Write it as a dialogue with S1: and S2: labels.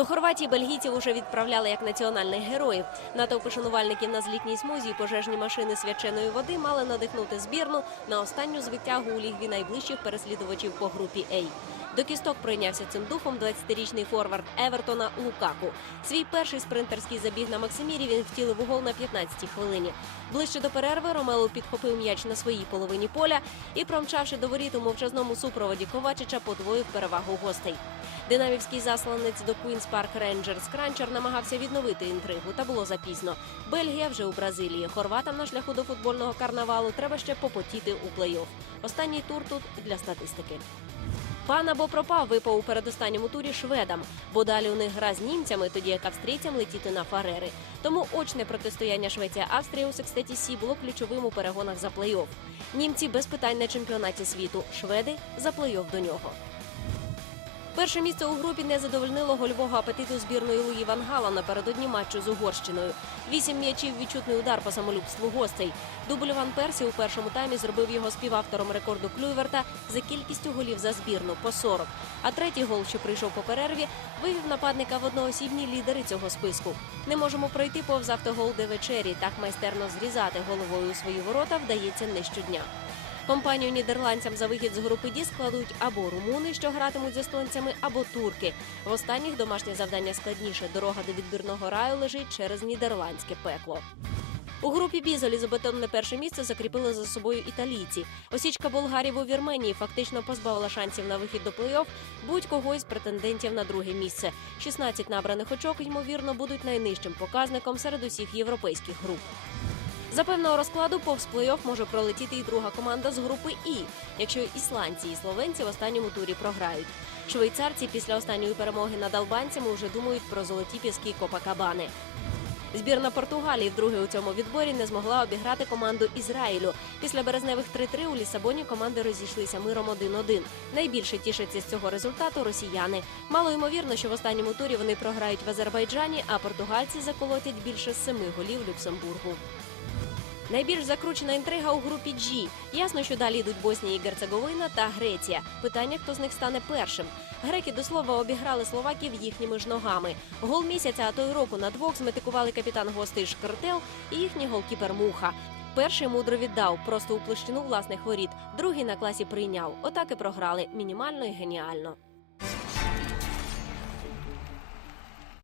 S1: До Хорватії бельгійців уже відправляли як національних героїв. Натовпи шанувальників на злітній смузі і пожежні машини свяченої води мали надихнути збірну на останню звитягу у лігві найближчих переслідувачів по групі А. До кісток пройнявся цим духом 20-річний форвард Евертона Лукаку. Свій перший спринтерський забіг на Максимірі він втілив у гол на 15-й хвилині. Ближче до перерви Ромело підхопив м'яч на своїй половині поля і, промчавши до воріт у мовчазному супроводі Ковачича, подвоїв перевагу гостей. Динамівський засланець до Queen's Park Rangers Кранчер намагався відновити інтригу, та було запізно. Бельгія вже у Бразилії. Хорватам на шляху до футбольного карнавалу треба ще попотіти у плей-офф. Останній тур тут для статистики. Пан або пропав випав у передостанньому турі шведам, бо далі у них гра з німцями, тоді як австрійцям летіти на фарери. Тому очне протистояння Швеція-Австрія у секстеті Сі було ключовим у перегонах за плей-офф. Німці без питань на чемпіонаті світу, шведи за плей-офф до нього. Перше місце у групі не задовольнило гольового апетиту збірної Луї Ван Гала напередодні матчу з Угорщиною. Вісім м'ячів відчутний удар по самолюбству гостей. Дубль Ван Персі у першому таймі зробив його співавтором рекорду Клюйверта за кількістю голів за збірну по 40. А третій гол, що прийшов по перерві, вивів нападника в одноосібні лідери цього списку. Не можемо пройти повз автогол де вечері. Так майстерно зрізати головою у свої ворота вдається не щодня. Компанію нідерландцям за вихід з групи Ді складуть або румуни, що гратимуть з естонцями, або турки. В останніх домашнє завдання складніше. Дорога до відбірного раю лежить через нідерландське пекло. У групі Бі залізобетонне перше місце закріпили за собою італійці. Осічка болгарів у Вірменії фактично позбавила шансів на вихід до плей-офф будь-кого із претендентів на друге місце. 16 набраних очок, ймовірно, будуть найнижчим показником серед усіх європейських груп. За певного розкладу повз плей-офф може пролетіти і друга команда з групи І, якщо ісландці і словенці в останньому турі програють. Швейцарці після останньої перемоги над албанцями вже думають про золоті піски Копакабани. Збірна Португалії вдруге у цьому відборі не змогла обіграти команду Ізраїлю. Після березневих 3-3 у Лісабоні команди розійшлися миром 1-1. Найбільше тішаться з цього результату росіяни. Мало ймовірно, що в останньому турі вони програють в Азербайджані, а португальці заколотять більше семи голів Люксембургу. Найбільш закручена інтрига у групі G. Ясно, що далі йдуть Боснія і Герцеговина та Греція. Питання, хто з них стане першим. Греки до слова обіграли словаків їхніми ж ногами. Гол місяця, а то й року на двох зметикували капітан гостей Шкартел і їхній голкіпер Муха. Перший мудро віддав просто у площину власних воріт, другий на класі прийняв. Отак і програли мінімально і геніально.